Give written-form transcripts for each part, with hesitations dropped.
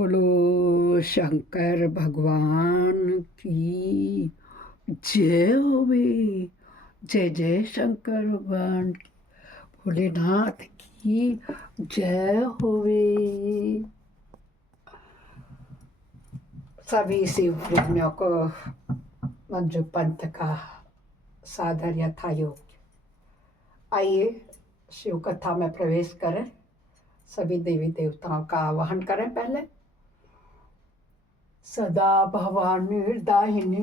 बोलो शंकर भगवान की जय होवे। जय जय शंकर भगवान की, भोलेनाथ की जय होवे। सभी शिव प्रेमियों को मंजू पंथ का सादर यथा योग्य। आइए शिव कथा में प्रवेश करें। सभी देवी देवताओं का आवाहन करें। पहले सदा भवानी दाहिनी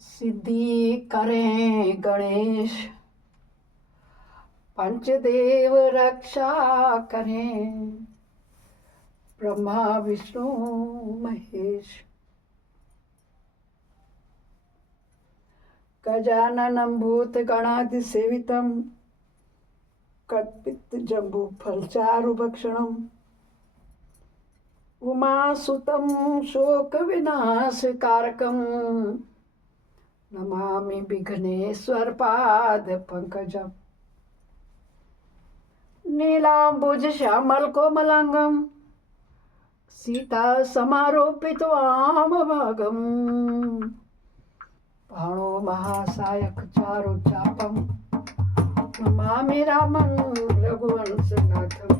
सिद्धि करें गणेश, पंचदेव रक्षा करें ब्रह्मा विष्णु महेश। गजाननं भूत गणादि सेवितं कल्पित जम्बू फलचारु भक्षणम् उमासुतं शोक विनाशकारकं नमामि विघ्नेश्वर पाद पंकजम्। नीलांबुज श्यामल कोमलांगं सीता समारोपित वामभागं पाणो महासायक चारु चापं नमामि रामं रघुवंशनाथम्।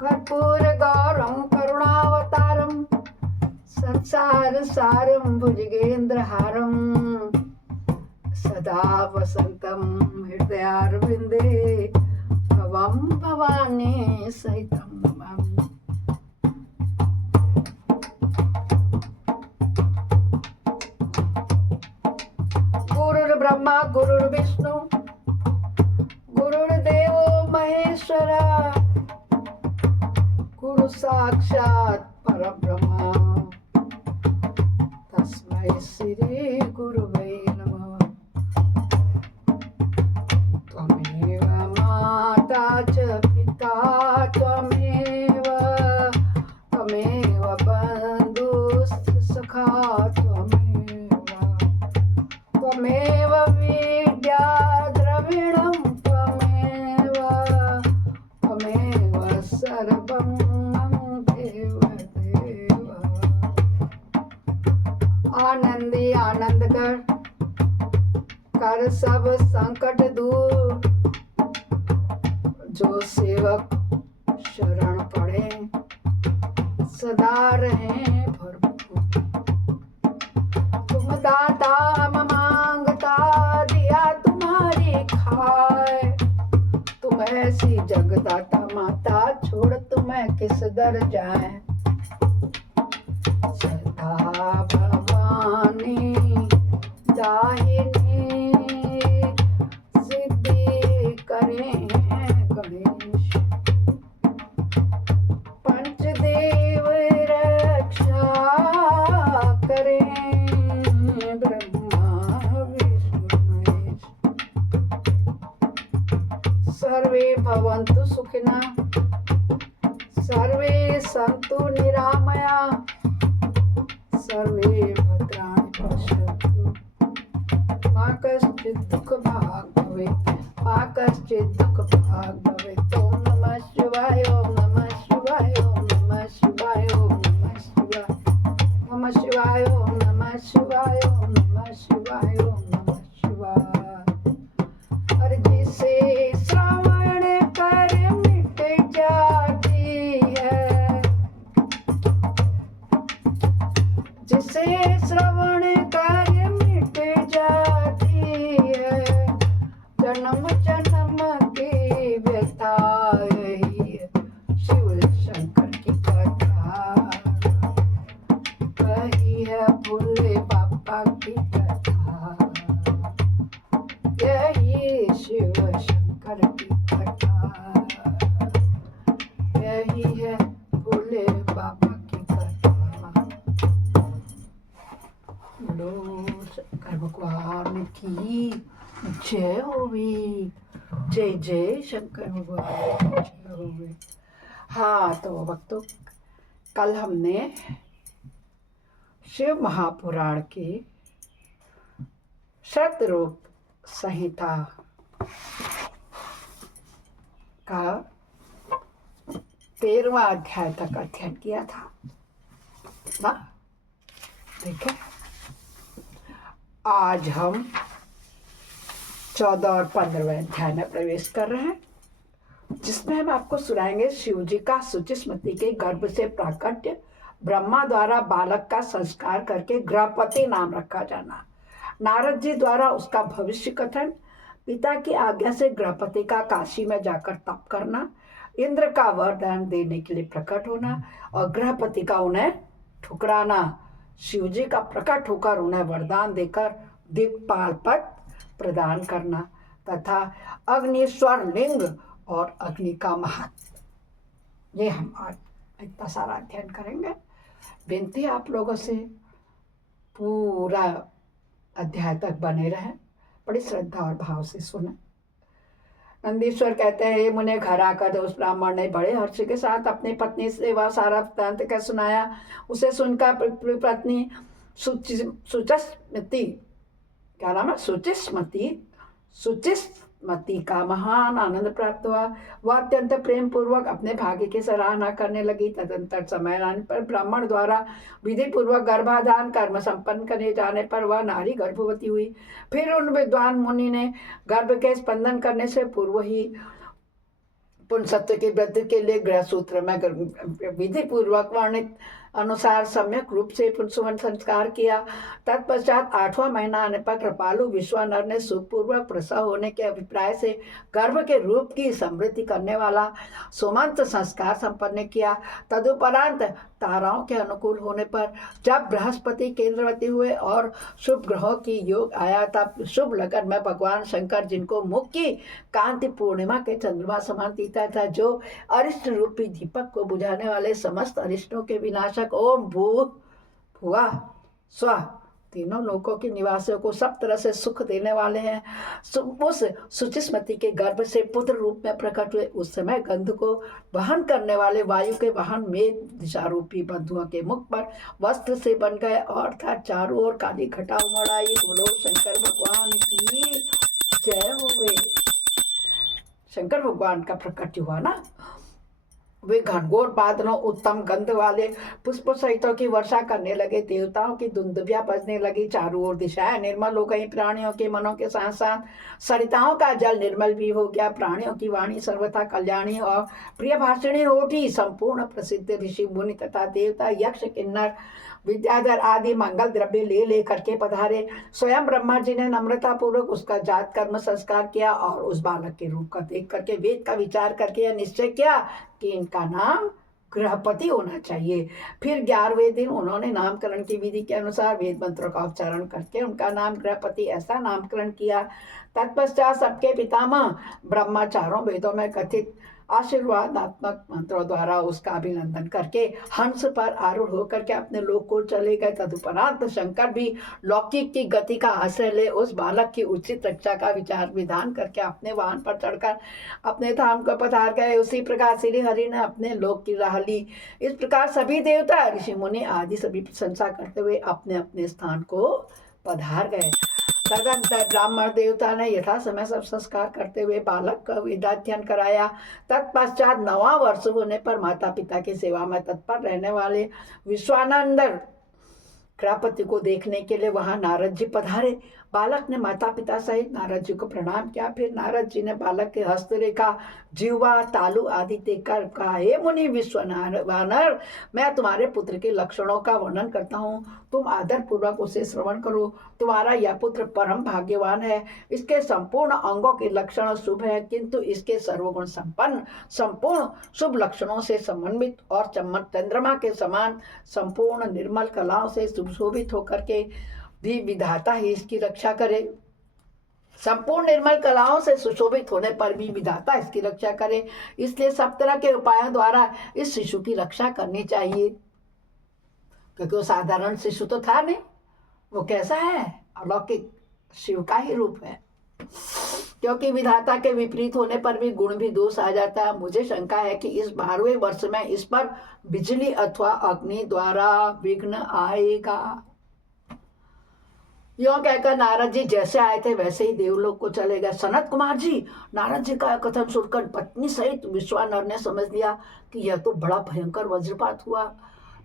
कर्पूर गौरं करुणावतारं संसार सारं भुजगेन्द्रहारं सदा वसन्तं हृदयारविन्दे भवं भवानी सहितं नमामि। गुरुर्ब्रह्मा गुरुर्विष्णु गुरुर्देवो महेश्वरा गुरु साक्षात् परब्रह्मा तस्मै श्री गुरुवे नमः। त्वमेव माता च पिता त्वमेव बन्धुश्च सखा त्वमेव विद्या द्रविणं त्वमेव सर्वं देव देव। आनंदी आनंद कर सब संकट दूर, जो सेवक शरण पड़े सदा रहें भरपूर। तुम दाता मांगता दिया तुम्हारी खाए, तुम ऐसी जगदाता माता छोड़ तुम्हें किस दर जाए। सदा भवानी दाहिनी सिद्धि करें गणेश, पंचदेव रक्षा करें ब्रह्मा विष्णु महेश। सर्वे भवन्तु सुखिनः सर्वे सन्तु निरामया सर्वे भद्राणि पश्यन्तु मा कश्चित् दुःखभाग् भवेत् मा कश्चित् दुःखभाग् भवेत्। ॐ नमः शिवाय ॐ नमः शिवाय ॐ नमः शिवाय ॐ नमः शिवाय नमः शिवाय ॐ नमः शिवाय ॐ नमः शिवाय ॐ नमः शिवाय। हर जिसे श्रवण कर मिट जाती है, जिसे श्रवण कर मिट जाती है, जन्म जन्म की व्यथा यही है शिव शंकर की कथा। वही है भोले बाबा की कथा, यही शिव शंकर की कथा, यही है भोले बाबा की कथा। बोलो शंकर भगवान की जय होवे। जय जय शंकर भगवान की जय होवे। हाँ तो भक्तों, कल हमने शिव महापुराण की शतरूप संहिता का 13वां अध्याय तक अध्ययन किया था ना। ठीक है, आज हम 14 और 15वें अध्याय में प्रवेश कर रहे हैं, जिसमें हम आपको सुनाएंगे शिव जी का सुचिस्मति के गर्भ से प्राकट्य, ब्रह्मा द्वारा बालक का संस्कार करके गृहपति नाम रखा जाना, नारद जी द्वारा उसका भविष्य कथन, पिता की आज्ञा से गृहपति का काशी में जाकर तप करना, इंद्र का वरदान देने के लिए प्रकट होना और गृहपति का उन्हें ठुकराना, शिव जी का प्रकट होकर उन्हें वरदान देकर दिक्पाल पद प्रदान करना तथा अग्निश्वर लिंग और अग्नि का महत्व। ये हम आज इतना सारा अध्ययन करेंगे। विनती आप लोगों से पूरा अध्याय तक बने रहें, बड़ी श्रद्धा और भाव से सुने। नंदीश्वर कहते हैं, मुने घर आकर उस ब्राह्मण ने बड़े हर्ष के साथ अपनी पत्नी से वह सारा वृत्तांत कह सुनाया। उसे सुनकर पत्नी सुचिस्मति, क्या नाम है, सुचिस्मति का महान आनंद प्राप्त हुआ। वह अत्यंत प्रेम पूर्वक अपने भाग्य की सराहना करने लगी। तदंतर समय आने पर ब्राह्मण द्वारा विधि पूर्वक गर्भाधान कर्म संपन्न करने जाने पर वह नारी गर्भवती हुई। फिर उन विद्वान मुनि ने गर्भ के स्पंदन करने से पूर्व ही पुंसत्व की वृद्धि के लिए गृह सूत्र में विधि पूर्वक वर्णित अनुसार सम्यक रूप से पुंसवन संस्कार किया। तत्पश्चात 8वां महीना आने पर कृपालु विश्वानर ने सुखपूर्वक प्रसव होने के अभिप्राय से गर्भ के रूप की समृद्धि करने वाला सुमंत संस्कार संपन्न किया। तदुपरांत ताराओं के अनुकूल होने पर जब बृहस्पति केंद्रवती हुए और शुभ ग्रहों की योग आया, तब शुभ लगन में भगवान शंकर, जिनको मुख की कांति पूर्णिमा के चंद्रमा समान दिखता था, जो अरिष्ट रूपी दीपक को बुझाने वाले समस्त अरिष्टों के विनाशक ओम भू भुआ स्व तीनों लोकों के निवासियों को सब तरह से सुख देने वाले हैं, उस सुचिस्मति के गर्भ से पुत्र रूप में प्रकट हुए। उस समय गंध को वहन करने वाले वायु के वाहन मेघ दिशा रूपी बंधुओं के मुख पर वस्त्र से बन गए और अर्थात चारों ओर काली घटा उमड़ आई। बोलो शंकर भगवान की जय होवे। शंकर भगवान का प्रकट हुआ ना। वे घनघोर बादलों, उत्तम गंध वाले पुष्प सहितों की वर्षा करने लगे। देवताओं की दुंदुभिया बजने लगी। चारों ओर दिशाएं निर्मल हो गई। प्राणियों के मनों के साथ साथ सरिताओं का जल निर्मल भी हो गया। प्राणियों की वाणी सर्वथा कल्याणी और प्रिय भाषिणी हो उठी। संपूर्ण प्रसिद्ध ऋषि मुनि तथा देवता, यक्ष, किन्नर, विद्याधर आदि मंगल द्रव्य ले करके पधारे। स्वयं ब्रह्मा जी ने नम्रता पूर्वक उसका जात कर्म संस्कार किया और उस बालक के रूप का देख करके वेद का विचार करके यह निश्चय किया कि इनका नाम गृहपति होना चाहिए। फिर 11वें दिन उन्होंने नामकरण की विधि के अनुसार वेद मंत्रों का उच्चारण करके उनका नाम गृहपति ऐसा नामकरण किया। तत्पश्चात सबके पितामह ब्रह्मा चारों वेदों में कथित आशीर्वादात्मक मंत्रों द्वारा उसका अभिनंदन करके हंस पर आरूढ़ होकर के अपने लोक को चले गए। तदुपरांत शंकर भी लौकिक की गति का आश्रय ले उस बालक की उचित रक्षा का विचार विधान करके अपने वाहन पर चढ़कर अपने धाम को पधार गए। उसी प्रकार श्री हरि ने अपने लोक की राह ली। इस प्रकार सभी देवता, ऋषि मुनि आदि सभी प्रशंसा करते हुए अपने अपने स्थान को पधार गए। तदंतर ब्राह्मण देवता ने यथा समय सब संस्कार करते हुए बालक का वेदाध्ययन कराया। तत्पश्चात 9वां वर्ष होने पर माता पिता की सेवा में तत्पर रहने वाले विश्वानंदर गृहपति को देखने के लिए वहां नारद जी पधारे। बालक ने माता पिता सहित नारद जी को प्रणाम किया। फिर नारद जी ने बालक के हस्तरेखा, जीवा, तालु आदि देखकर कहा, हे मुनि विश्वानर, मैं तुम्हारे पुत्र के लक्षणों का वर्णन करता हूँ, तुम आदर पूर्वक उसे श्रवण करो। तुम्हारा यह पुत्र परम भाग्यवान है। इसके संपूर्ण अंगों के लक्षण शुभ है, किंतु इसके सर्वगुण संपन्न संपूर्ण शुभ लक्षणों से समन्वित और चंद्रमा के समान संपूर्ण निर्मल कलाओं से सुशोभित होकर के भी विधाता ही इसकी रक्षा करे। संपूर्ण निर्मल कलाओं से सुशोभित होने पर भी विधाता इसकी रक्षा करे। इसलिए सब तरह के उपायों द्वारा इस शिशु की रक्षा करनी चाहिए, क्योंकि वो साधारण शिशु तो था नहीं, वो कैसा है, अलौकिक शिव का ही रूप है। क्योंकि विधाता के विपरीत होने पर भी गुण भी दोष आ जाता है। मुझे शंका है कि इस 12वें वर्ष में इस पर बिजली अथवा अग्नि द्वारा विघ्न आएगा। यों कहकर नारद जी जैसे आए थे वैसे ही देवलोक को चले गए। सनत कुमार जी, नारद जी का कथन सुनकर पत्नी सहित विश्वानर ने समझ लिया कि यह तो बड़ा भयंकर वज्रपात हुआ।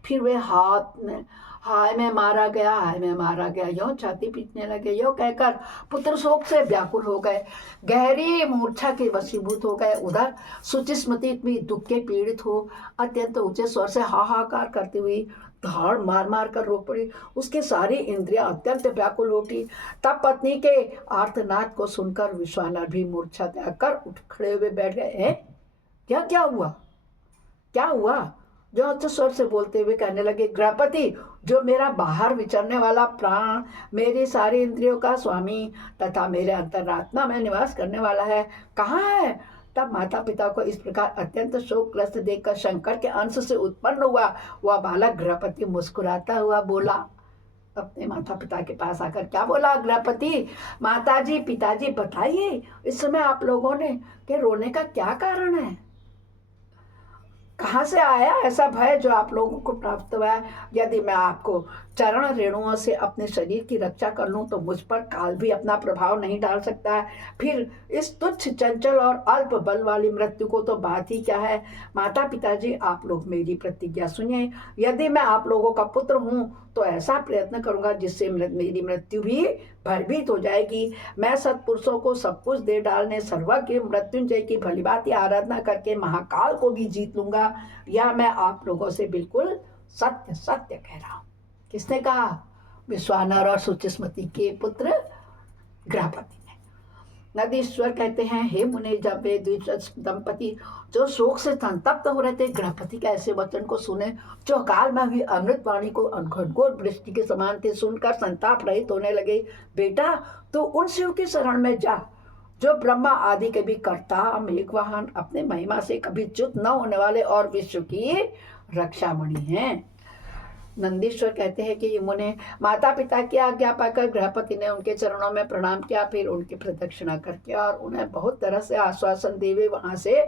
फिर वे हाथ में हाय में मारा गया, हाय में मारा गया, यों छाती पीटने लगे। यों कहकर पुत्र शोक से व्याकुल हो गए, गहरी मूर्छा के वशीभूत हो गए। उधर सुचिस्मती भी दुख के पीड़ित हो अत्यंत ऊंचे स्वर से हाहाकार करती हुई धाड़ मार मार कर रो पड़ी। उसकी सारी इंद्रियां अत्यंत व्याकुल हो उठी। तब पत्नी के आर्तनाद को सुनकर विश्वानर भी मूर्छा त्याग कर उठ खड़े हुए बैठ गए। हैं, क्या क्या हुआ, क्या हुआ? जो उच्च स्वर से बोलते हुए कहने लगे, गृहपति, जो मेरा बाहर विचरने वाला प्राण, मेरी सारी इंद्रियों का स्वामी तथा मेरे अंतरात्मा में निवास करने वाला है, कहाँ है? तब माता पिता को इस प्रकार अत्यंत शोकग्रस्त देखकर शंकर के अंश से उत्पन्न हुआ वह बालक गृहपति मुस्कुराता हुआ बोला, अपने माता पिता के पास आकर क्या बोला? गृहपति, माताजी, पिताजी, बताइए इस समय आप लोगों ने के रोने का क्या कारण है? कहाँ से आया ऐसा भय जो आप लोगों को प्राप्त हुआ है? यदि मैं आपको चरण रेणुओं से अपने शरीर की रक्षा कर लूं तो मुझ पर काल भी अपना प्रभाव नहीं डाल सकता है। फिर इस तुच्छ, चंचल और अल्प बल वाली मृत्यु को तो बात ही क्या है। माता पिताजी, आप लोग मेरी प्रतिज्ञा सुनिए। यदि मैं आप लोगों का पुत्र हूँ तो ऐसा प्रयत्न करूंगा जिससे मेरी मृत्यु भी भयभीत हो जाएगी। मैं सत्पुरुषों को सब कुछ दे डालने सर्वज्ञ मृत्युंजय की भलीभांति आराधना करके महाकाल को भी जीत लूंगा। यह मैं आप लोगों से बिल्कुल सत्य सत्य कह रहा हूँ। किसने कहा? विश्वानर और सुचिस्मती के पुत्र गृहपति ने। नदीश्वर कहते हैं, हे मुने, जब वे दंपति जो शोक से संतप्त हो रहे थे गृहपति के ऐसे वचन को सुने, जो अकाल में हुई अमृत वाणी को घनघोर वृष्टि के समान थे, सुनकर संताप रहित होने लगे। बेटा, तो उन शिव की शरण में जा जो ब्रह्मा आदि के भी कर्ता, मेघवाहन, अपने महिमा से कभी च्युत न होने वाले और विश्व की रक्षामणि हैं। नंदीश्वर कहते हैं कि मुने माता पिता की आज्ञा पाकर गृहपति ने उनके चरणों में प्रणाम किया, फिर उनकी प्रदक्षिणा करके और उन्हें बहुत तरह से आश्वासन देवे वहां से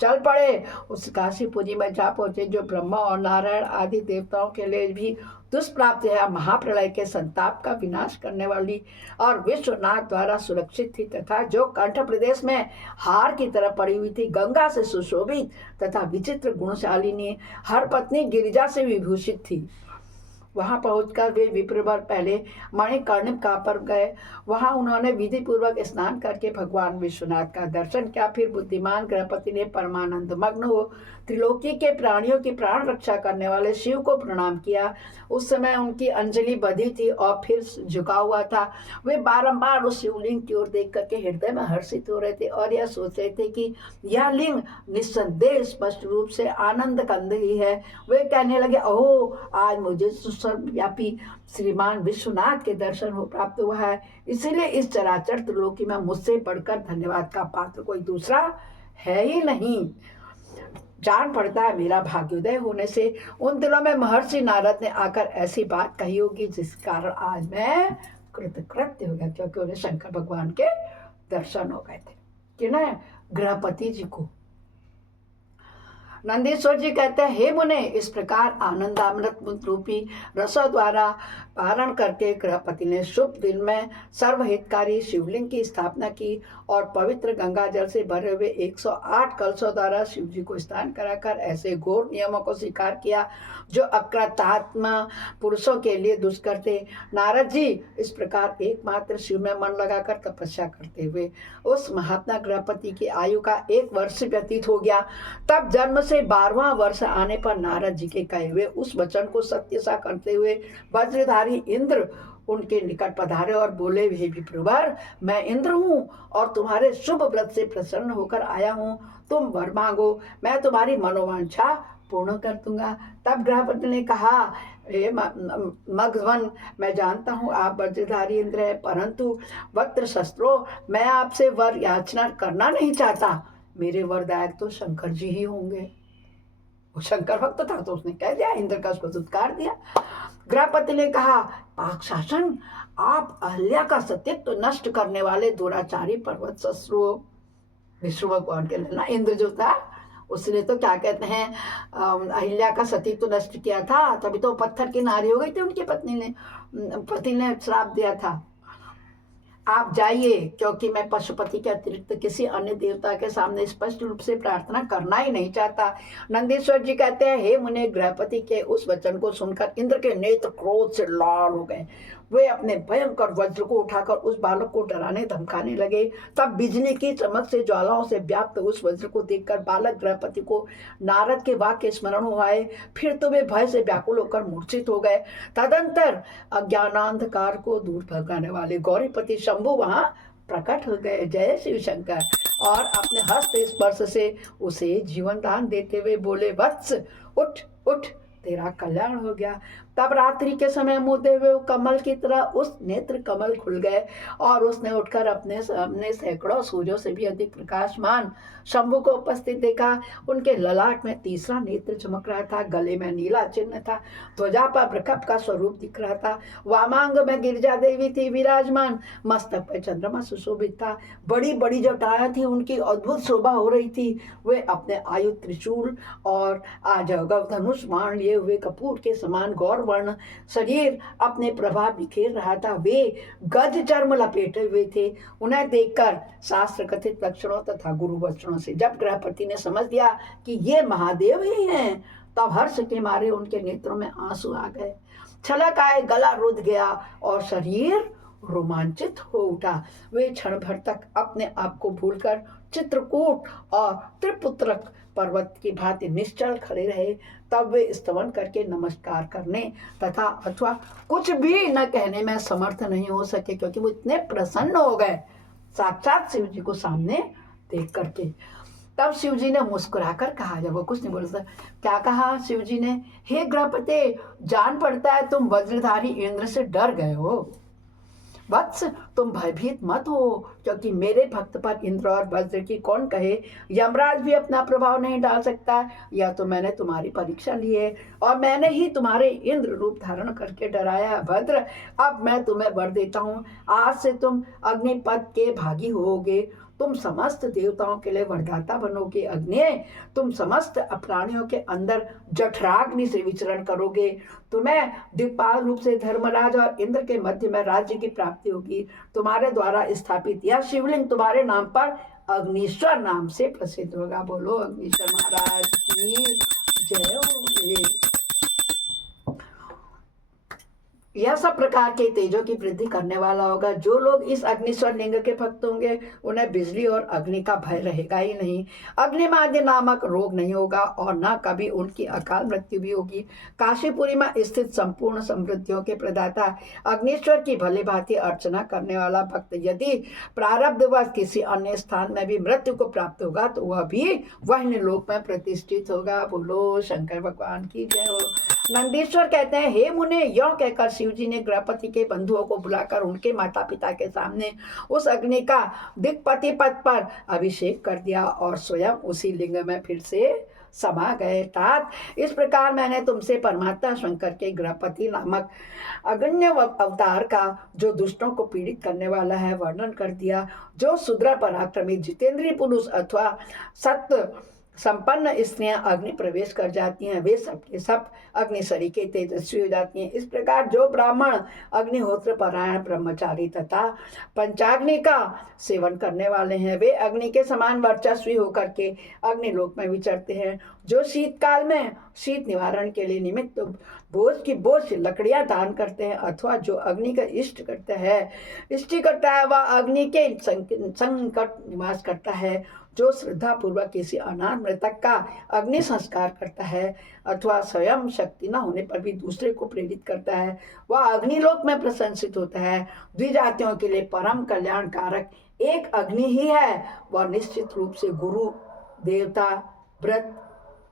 चल पड़े। उस काशीपुरी में जा पहुंचे जो ब्रह्मा और नारायण आदि देवताओं के लिए भी दुष्प्राप्त है, महाप्रलय के संताप का विनाश करने वाली और विश्वनाथ द्वारा सुरक्षित थी तथा जो कंठ प्रदेश में हार की तरह पड़ी हुई थी, गंगा से सुशोभित तथा विचित्र गुणशालिनी, हर पत्नी गिरिजा से विभूषित थी। वहां पहुंचकर वे विप्रवर पहले मणिकर्णिका पर गए। वहां उन्होंने विधि पूर्वक स्नान करके भगवान विश्वनाथ का दर्शन किया। फिर बुद्धिमान गृहपति ने परमानंद मग्न हो त्रिलोकी के प्राणियों की प्राण रक्षा करने वाले शिव को प्रणाम किया। उस समय उनकी अंजलि बधी थी और फिर झुका हुआ था। वे बारंबार उस शिवलिंग की ओर देख करके हृदय में हर्षित हो रहे थे और यह सोच रहे थे कि यह लिंग निस्संदेह स्पष्ट रूप से आनंद कंद ही है। वे कहने लगे, ओह, आज मुझे सर्वव्यापी श्रीमान विश्वनाथ के दर्शन हो प्राप्त हुआ है, इसीलिए इस चराचर त्रिलोकी में मुझसे बढ़कर धन्यवाद का पात्र कोई दूसरा है ही नहीं। जान पड़ता है मेरा भाग्योदय होने से उन दिनों में महर्षि नारद ने आकर ऐसी बात कही होगी जिस कारण आज मैं कृतकृत्य हो गया, क्योंकि उन्हें शंकर भगवान के दर्शन हो गए थे कि ना गृहपति जी को। नंदीश्वर जी कहते हैं, हे मुने, इस प्रकार आनंदामृत रूपी रस द्वारा पारण करके गृहपति ने शुभ दिन में सर्वहितकारी शिवलिंग की स्थापना की और पवित्र गंगा जल से भरे हुए 108 कलशों द्वारा शिव जी को स्नान कराकर ऐसे घोर नियमों को स्वीकार किया जो अकृतात्मा पुरुषों के लिए दुष्कर थे। नारद जी इस प्रकार एकमात्र शिव में मन लगाकर तपस्या करते हुए उस महात्मा गृहपति की आयु का 1 वर्ष व्यतीत हो गया। तब जन्म से 12वां वर्ष आने पर नारद जी के कहे हुए उस वचन को सत्य सा करते हुए वज्रधारी इंद्र उनके निकट पधारे और बोले, हे विप्रवर, मैं इंद्र हूँ और तुम्हारे शुभ व्रत से प्रसन्न होकर आया हूँ। तुम वर मांगो, मैं तुम्हारी मनोवांछा पूर्ण कर दूंगा। तब गृहपति ने कहा, हे मघवन, मैं जानता हूँ आप वज्रधारी इंद्र है, परंतु वक्त्र शस्त्रों मैं आपसे वर याचना करना नहीं चाहता। मेरे वरदायक तो शंकर जी ही होंगे। वो शंकर भक्त था तो उसने कह दिया, इंद्र का उसको दुत्कार दिया। गृहपति ने कहा, पाक शासन, आप अहल्या का सत्यत्व नष्ट करने वाले दुराचारी पर्वत शत्रु विष्णु भगवान के लेना इंद्र जो था उसने तो क्या कहते हैं अहिल्या का सतीत्व नष्ट किया था, तभी तो पत्थर की नारी हो गई थी उनकी पति ने श्राप दिया था। आप जाइए, क्योंकि मैं पशुपति के अतिरिक्त किसी अन्य देवता के सामने स्पष्ट रूप से प्रार्थना करना ही नहीं चाहता। नंदीश्वर जी कहते हैं, हे मुने, गृहपति के उस वचन को सुनकर इंद्र के नेत्र क्रोध से लाल हो गए। वे अपने भयंकर वज्र को उठाकर उस बालक को डराने धमकाने लगे। तब बिजली की चमक से ज्वालाओं से व्याप्त उस वज्र को देखकर बालक गृहपति को नारद के वाक्य स्मरण हो आए। फिर तो वे भय से व्याकुल होकर मूर्छित हो गए। तदंतर अज्ञानांधकार को दूर भगाने वाले गौरीपति शंभु वहां प्रकट हो गए। जय शिव शंकर। और अपने हस्त स्पर्श से उसे जीवन दान देते हुए बोले, वत्स उठ उठ, तेरा कल्याण हो गया। तब रात्रि के समय मुदे हुए कमल की तरह उस नेत्र कमल खुल गए और उसने उठकर अपने सामने सैकड़ों सूर्यों से भी अधिक प्रकाशमान शंभु को उपस्थित देखा। उनके ललाट में तीसरा नेत्र चमक रहा था, गले में नीला चिन्ह था, ध्वजा पर वृषभ का स्वरूप दिख रहा था, वामांग में गिरिजा देवी थी विराजमान, मस्तक पर चंद्रमा सुशोभित था, बड़ी बड़ी जटाएं थी, उनकी अद्भुत शोभा हो रही थी। वे अपने आयु त्रिशूल और आजगव धनुष बाण लिए हुए कपूर के समान गौर वर्ण शरीर अपने प्रभाव बिखेर रहा था। वे गज चर्म लपेटे हुए थे। उन्हें देखकर शास्त्र कथित लक्षणों तथा गुरु वचनों से जब गृहपति ने समझ लिया कि ये महादेव ही हैं, तब हर्ष के मारे उनके नेत्रों में आंसू आ गए, छलक आए, गला रुध गया और शरीर रोमांचित हो उठा। वे क्षण भर तक अपने आप को भूलकर चित्रकूट और त्रिपुत्रक पर्वत की भांति निश्चल खड़े रहे। तब वे स्तवन करके नमस्कार करने तथा अथवा कुछ भी न कहने में समर्थ नहीं हो सके, क्योंकि वो इतने प्रसन्न हो गए साक्षात शिव जी को सामने देख करके। तब शिव जी ने मुस्कुराकर कहा, जब वो कुछ नहीं बोल सकता, क्या कहा शिव जी ने, हे गृहपते, जान पड़ता है तुम वज्रधारी इंद्र से डर गए हो। वत्स, तुम भयभीत मत हो, क्योंकि मेरे भक्त पर इंद्र और वज्र की कौन कहे। यमराज भी अपना प्रभाव नहीं डाल सकता। या तो मैंने तुम्हारी परीक्षा ली है और मैंने ही तुम्हारे इंद्र रूप धारण करके डराया। भद्र, अब मैं तुम्हें वर देता हूँ, आज से तुम अग्निपथ के भागी होगे। तुम समस्त देवताओं के लिए वरदाता बनोगे। अग्नि, तुम समस्त प्राणियों के अंदर जठराग्नि से विचरण करोगे। तुम्हें दिक्पाल रूप से धर्मराज और इंद्र के मध्य में राज्य की प्राप्ति होगी। तुम्हारे द्वारा स्थापित यह शिवलिंग तुम्हारे नाम पर अग्निश्वर नाम से प्रसिद्ध होगा। बोलो अग्निश्वर महाराज की जय हो। यह सब प्रकार के तेजों की वृद्धि करने वाला होगा। जो लोग इस अग्निश्वर लिंग के भक्त होंगे, उन्हें बिजली और अग्नि का भय रहेगा ही नहीं। अग्निमाद्य नामक रोग नहीं होगा और न कभी उनकी अकाल मृत्यु भी होगी। काशीपुरी में स्थित संपूर्ण समृद्धियों के प्रदाता अग्निश्वर की भली भांति अर्चना करने वाला भक्त यदि प्रारब्धवश किसी अन्य स्थान में भी मृत्यु को प्राप्त होगा, तो वह भी वह लोक में प्रतिष्ठित होगा। बोलो शंकर भगवान की जय हो। नंदीश्वर कहते हैं, हे मुने, यों कहकर शिव जी ने गृहपति के बंधुओं को बुलाकर उनके माता पिता के सामने उस अग्नि का दिक्पति पद पर अभिषेक कर दिया और स्वयं उसी लिंग में फिर से समा गए। तात, इस प्रकार मैंने तुमसे परमात्मा शंकर के गृहपति नामक अगण्य अवतार का, जो दुष्टों को पीड़ित करने वाला है, वर्णन कर दिया। जो सुदृढ़ पराक्रमी जितेंद्रीय पुरुष अथवा सत्य संपन्न स्त्रियां अग्नि प्रवेश कर जाती हैं, वे सब के सब अग्निशरी के तेजस्वी हो जाती हैं। इस प्रकार जो ब्राह्मण अग्निहोत्र परायण ब्रह्मचारी तथा पंचाग्नि का सेवन करने वाले हैं, वे अग्नि के समान वर्चस्वी होकर के अग्निलोक में विचरते हैं। जो शीतकाल में शीत निवारण के लिए निमित्त बोझ की बोझ लकड़ियां दान करते हैं, अथवा जो अग्नि का इष्ट करता है वह अग्नि के संकट निवास करता है। जो श्रद्धा पूर्वक किसी अनाथ मृतक का अग्नि संस्कार करता है अथवा स्वयं शक्ति न होने पर भी दूसरे को प्रेरित करता है, वह अग्निलोक में प्रशंसित होता है। द्विजातियों के लिए परम कल्याण कारक एक अग्नि ही है। वह निश्चित रूप से गुरु, देवता, व्रत,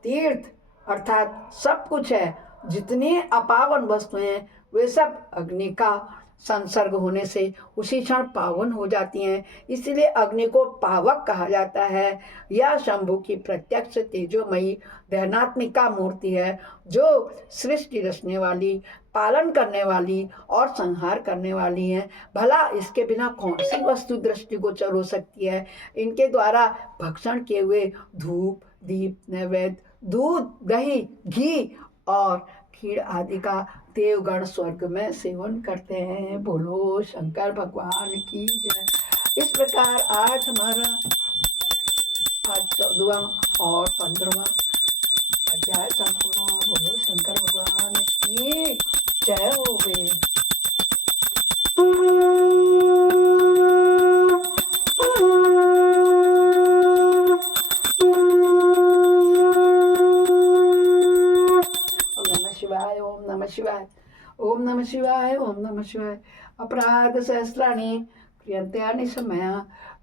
तीर्थ अर्थात सब कुछ है। जितनी अपावन वस्तुएं हैं, वे सब अग्नि का संसर्ग होने से उसी क्षण पावन हो जाती हैं। इसलिए अग्नि को पावक कहा जाता है। यह शंभु की प्रत्यक्ष तेजोमयी ध्यानात्मिका मूर्ति है, जो सृष्टि रचने वाली, पालन करने वाली और संहार करने वाली है। भला इसके बिना कौन सी वस्तु दृष्टिगोचर हो सकती है। इनके द्वारा भक्षण किए हुए धूप, दीप, नैवेद्य, दूध, दही, घी और खीर आदि का देवगण स्वर्ग में सेवन करते हैं। बोलो शंकर भगवान की जय। इस प्रकार आज हमारा आज 14वां और 15वां अध्याय संपूर्ण हुआ। बोलो शंकर भगवान की जय हो वे। शिवाय ओम नमः शिवाय ओम नमः शिवाय ओम नमः शिवाय। अपराध सहस्राणि क्रियन्ते समया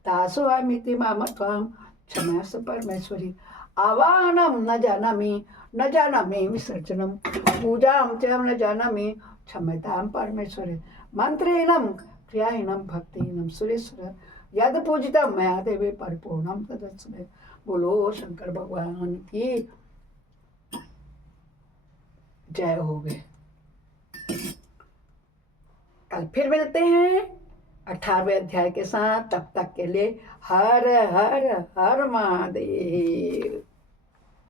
दासोऽहमिति माम त्वां क्षमस्व परमेश्वरी। आवाहनं न जानामि विसर्जनं पूजां च न जानामि क्षम्यतां परमेश्वरी। मंत्रेणं क्रियाहीनं भक्तिहीनं सुरेश्वर यद पूजितं मया देवी परिपूर्णं तदस्तु मे। बोलो शंकर भगवान की जय हो गए। कल फिर मिलते हैं 18वें अध्याय के साथ। तब तक के लिए हर हर हर महादेव।